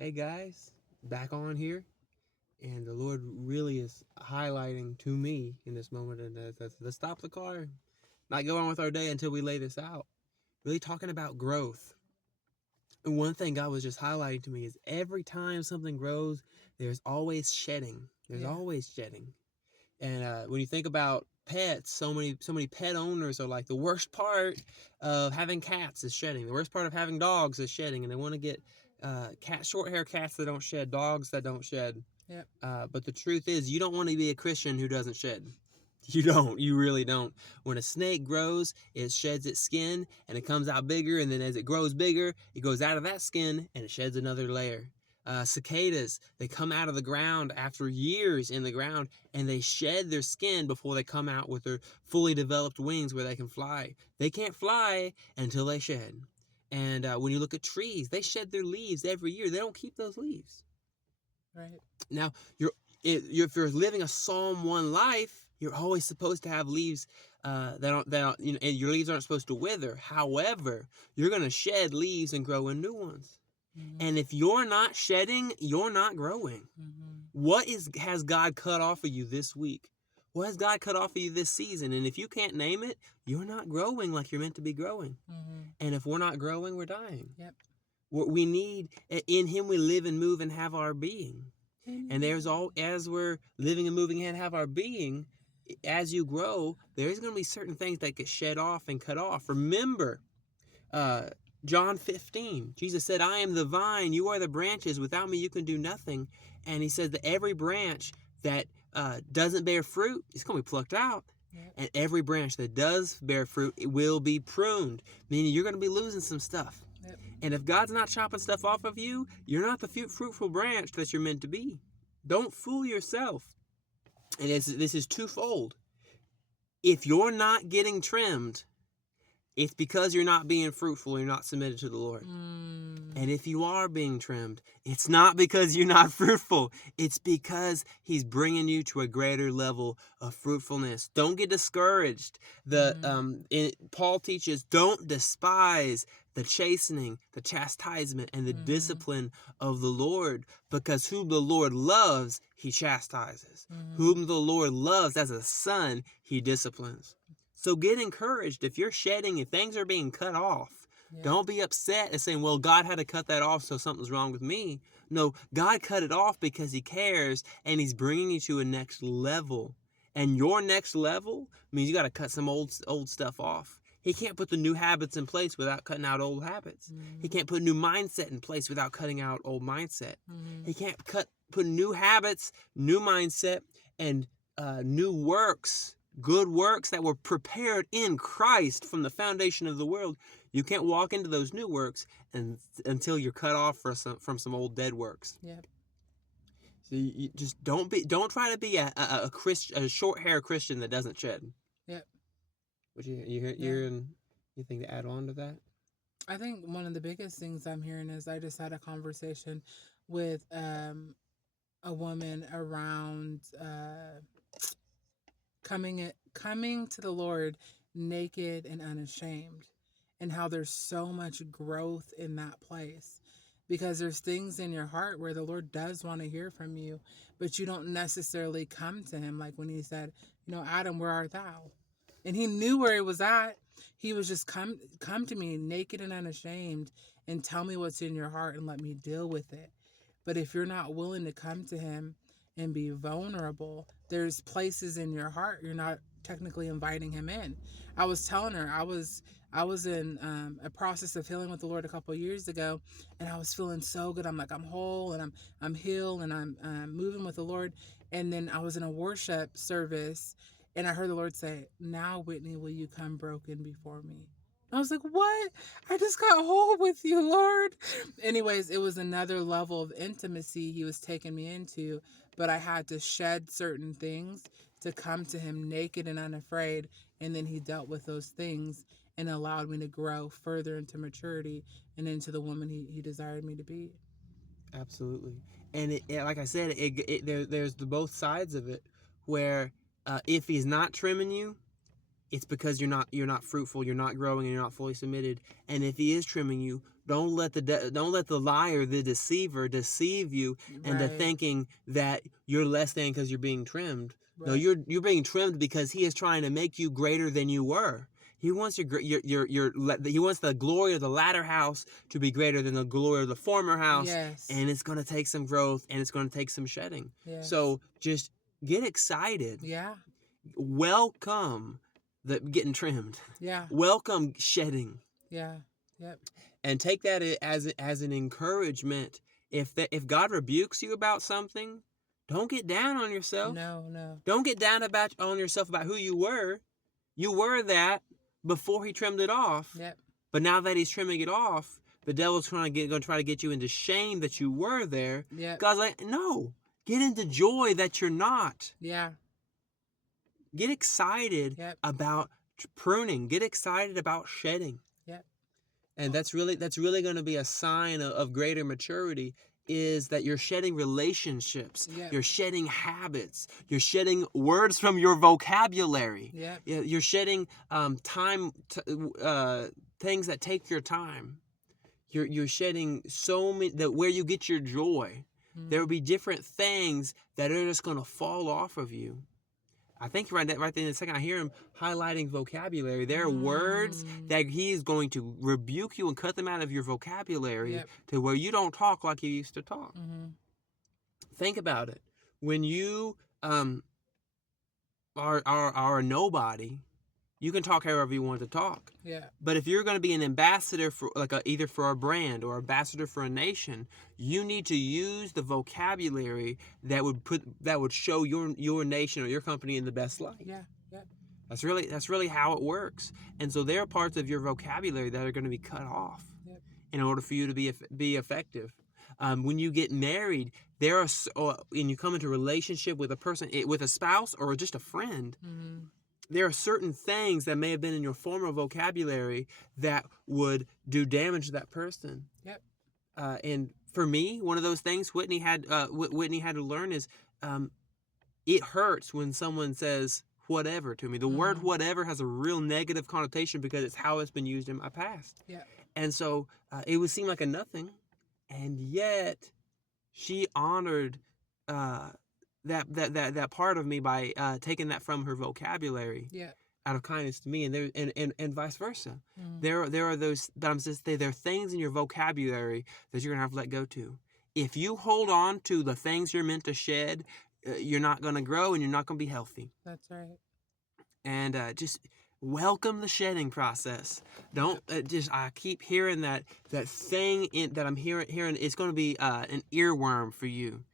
Hey guys, back on here, and the Lord really is highlighting to me in this moment, and let's stop the car, not go on with our day until we lay this out. Really talking about growth. And one thing God was just highlighting to me is every time something grows, there's always shedding. There's Yeah. always shedding. And when you think about pets, so many pet owners are like the worst part of having cats is shedding. The worst part of having dogs is shedding, and they want to get short hair cats that don't shed, dogs that don't shed. Yep. But the truth is, you don't want to be a Christian who doesn't shed. You don't. You really don't. When a snake grows, it sheds its skin and it comes out bigger. And then as it grows bigger, it goes out of that skin and it sheds another layer. Cicadas, they come out of the ground after years in the ground and they shed their skin before they come out with their fully developed wings where they can fly. They can't fly until they shed. And when you look at trees, they shed their leaves every year. They don't keep those leaves. Right. Now, if you're living a Psalm 1 life, you're always supposed to have leaves and your leaves aren't supposed to wither. However, you're going to shed leaves and grow in new ones. Mm-hmm. And if you're not shedding, you're not growing. Mm-hmm. What has God cut off of you this week? What has God cut off of you this season? And if you can't name it, you're not growing like you're meant to be growing. Mm-hmm. And if we're not growing, we're dying. Yep. We need, in Him we live and move and have our being. And as we're living and moving and have our being, as you grow, there's going to be certain things that get shed off and cut off. Remember, John 15, Jesus said, I am the vine, you are the branches. Without me, you can do nothing. And He says that every branch that doesn't bear fruit is going to be plucked out. Yep. And every branch that does bear fruit, it will be pruned, meaning you're going to be losing some stuff. Yep. And if God's not chopping stuff off of you, you're not the fruitful branch that you're meant to be. Don't fool yourself. And this is twofold. If you're not getting trimmed, it's because you're not being fruitful, you're not submitted to the Lord. And if you are being trimmed, it's not because you're not fruitful. It's because He's bringing you to a greater level of fruitfulness. Don't get discouraged. Paul teaches, don't despise the chastening, the chastisement, and the discipline of the Lord, because whom the Lord loves, He chastises. Whom the Lord loves as a son, He disciplines. So get encouraged. If you're shedding, if things are being cut off, don't be upset and saying, well, God had to cut that off, so something's wrong with me. No, God cut it off because He cares, and He's bringing you to a next level. And your next level means you got to cut some old stuff off. He can't put the new habits in place without cutting out old habits. He can't put new mindset in place without cutting out old mindset. He can't put new habits, new mindset, and new works, good works that were prepared in Christ from the foundation of the world. You can't walk into those new works until you're cut off from some old dead works. Yep. So you just don't try to be a short hair Christian that doesn't shed. Yep. What anything to add on to that? I think one of the biggest things I'm hearing is I just had a conversation with a woman around coming to the Lord naked and unashamed, and how there's so much growth in that place, because there's things in your heart where the Lord does want to hear from you, but you don't necessarily come to Him. Like when He said, Adam, where art thou? And He knew where He was at. He was just come to me naked and unashamed and tell me what's in your heart and let me deal with it. But if you're not willing to come to Him and be vulnerable, there's places in your heart you're not technically inviting Him in. I was telling her I was in a process of healing with the Lord a couple of years ago, and I was feeling so good. I'm like, I'm whole and I'm healed and I'm moving with the Lord. And then I was in a worship service, and I heard the Lord say, now, Whitney, will you come broken before me? I was like, what? I just got whole with you, Lord. Anyways, it was another level of intimacy He was taking me into, but I had to shed certain things to come to Him naked and unafraid. And then He dealt with those things and allowed me to grow further into maturity and into the woman He desired me to be. Absolutely. And like I said, there's the both sides of it, where if He's not trimming you, it's because you're not fruitful, you're not growing, and you're not fully submitted. And if He is trimming you, Don't let the liar, the deceiver, deceive you into Right. thinking that you're less than because you're being trimmed. No, Right. you're being trimmed because he is trying to make you greater than you were. He wants he wants the glory of the latter house to be greater than the glory of the former house, Yes. and it's going to take some growth and it's going to take some shedding. Yes. So just get excited. Yeah. Welcome the getting trimmed. Yeah. Welcome shedding. Yeah. Yep. And take that as an encouragement. If God rebukes you about something, don't get down on yourself. No. Don't get down on yourself about who you were. You were that before he trimmed it off. Yep. But now that he's trimming it off, the devil's going to try to get you into shame that you were there. Yep. God's like, no, get into joy that you're not. Yeah. Get excited Yep. about pruning. Get excited about shedding. Yep. And that's really going to be a sign of greater maturity, is that you're shedding relationships, Yep. you're shedding habits, you're shedding words from your vocabulary. Yep. You're shedding things that take your time. You're shedding so many that where you get your joy. There will be different things that are just going to fall off of you. I think right there in a second, I hear him highlighting vocabulary. There are words that he is going to rebuke you and cut them out of your vocabulary. Yep. To where you don't talk like you used to talk. Mm-hmm. Think about it. When you are a nobody, you can talk however you want to talk. Yeah. But if you're going to be an ambassador for either for a brand or ambassador for a nation, you need to use the vocabulary that would show your nation or your company in the best light. Yeah. Yeah. That's really how it works. And so there are parts of your vocabulary that are going to be cut off. Yep. In order for you to be effective. When you get married, and you come into a relationship with a person, with a spouse or just a friend. Mm-hmm. There are certain things that may have been in your former vocabulary that would do damage to that person. Yep. And for me, one of those things Whitney had to learn is it hurts when someone says whatever to me. The word whatever has a real negative connotation because it's how it's been used in my past. Yeah. And so it would seem like a nothing, and yet she honored that part of me by taking that from her vocabulary. Yeah. Out of kindness to me, and vice versa. Mm. There are those, but I'm just there are things in your vocabulary that you're gonna have to let go to. If you hold on to the things you're meant to shed, you're not gonna grow and you're not gonna be healthy. That's right. And just welcome the shedding process. Don't I keep hearing that thing that I'm hearing. It's gonna be an earworm for you.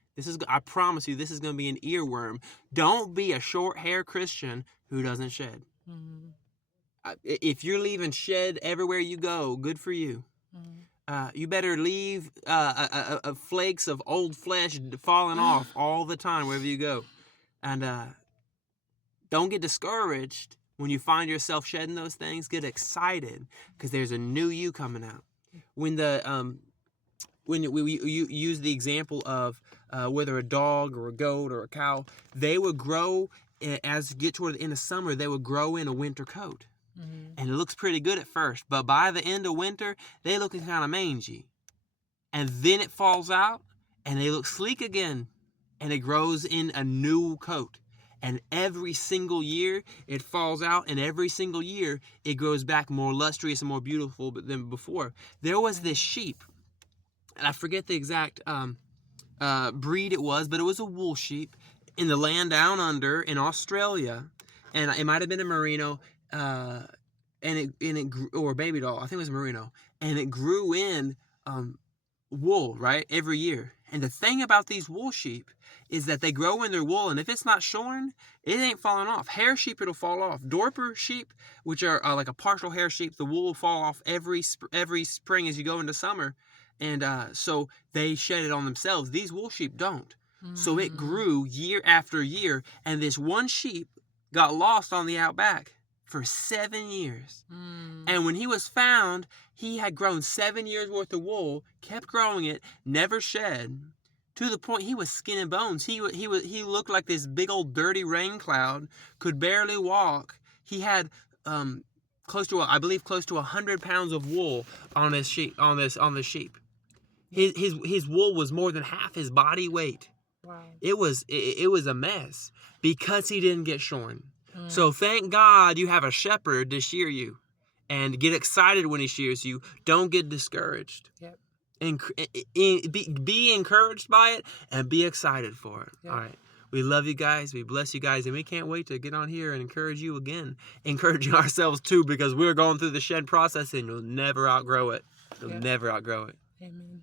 I promise you, this is going to be an earworm. Don't be a short hair Christian who doesn't shed. Mm-hmm. If you're leaving shed everywhere you go, good for you. Mm-hmm. You better leave flakes of old flesh falling off all the time wherever you go. And don't get discouraged when you find yourself shedding those things. Get excited because there's a new you coming out. When we use the example of whether a dog or a goat or a cow, they would grow as you get toward the end of summer. They would grow in a winter coat, and it looks pretty good at first. But by the end of winter, they looking kind of mangy, and then it falls out, and they look sleek again, and it grows in a new coat. And every single year it falls out, and every single year it grows back more lustrous and more beautiful than before. There was this sheep. And I forget the exact breed it was, but it was a wool sheep in the land down under in Australia, and it might have been a merino, and it grew, or a baby doll. I think it was merino, and it grew in wool right every year. And the thing about these wool sheep is that they grow in their wool, and if it's not shorn, it ain't falling off. Hair sheep, it'll fall off. Dorper sheep, which are like a partial hair sheep, the wool will fall off every spring as you go into summer. And so they shed it on themselves. These wool sheep don't. So it grew year after year. And this one sheep got lost on the outback for 7 years. And when he was found, he had grown 7 years worth of wool, kept growing it, never shed, to the point he was skin and bones. He looked like this big old dirty rain cloud, could barely walk. He had I believe close to 100 pounds of wool on this sheep. His wool was more than half his body weight. Wow. It was a mess because he didn't get shorn. So thank God you have a shepherd to shear you, and get excited when he shears you. Don't get discouraged. Yep. Be encouraged by it and be excited for it. Yep. All right. We love you guys. We bless you guys. And we can't wait to get on here and encourage you again. Encouraging ourselves too, because we're going through the shed process and you'll never outgrow it. You'll never outgrow it. Amen.